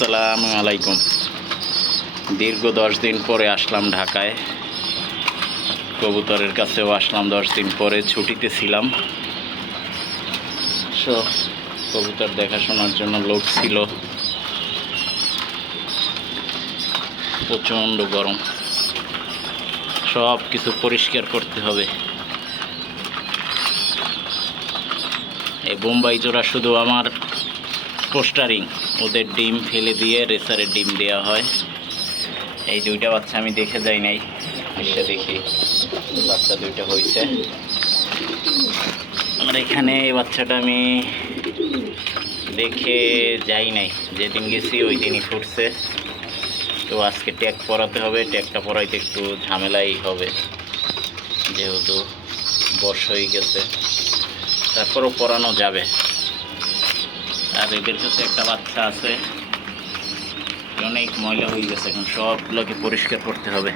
আসসালামু আলাইকুম। দীর্ঘ 10 দিন পরে আসলাম ঢাকায়। কবুতরের কাছেও আসলাম 10 দিন পরে, ছুটিতে ছিলাম। সব কবুতর দেখাশোনার জন্য লোক ছিল। প্রচণ্ড গরম, সব কিছু পরিষ্কার করতে হবে। এই বোম্বাই জোড়া শুধু আমার পোস্টারিং, ওদের ডিম ফেলে দিয়ে রেসারের ডিম দেওয়া হয়। এই দুইটা বাচ্চা আমি দেখে যাই নাই, এসে দেখি বাচ্চা দুইটা হয়েছে। আর এখানে এই বাচ্চাটা আমি দেখে যাই নাই, যেদিন গেছি ওই দিনই ফুটছে। তো আজকে ট্যাগ পরাতে হবে, ট্যাগটা পরাইতে একটু ঝামেলাই হবে যেহেতু বর্ষ হয়ে গেছে, তারপরও পরানো যাবে। আর এদের কাছে একটা বাচ্চা আছে, অনেক ময়লা হয়ে গেছে, এখন সবগুলোকে পরিষ্কার করতে হবে।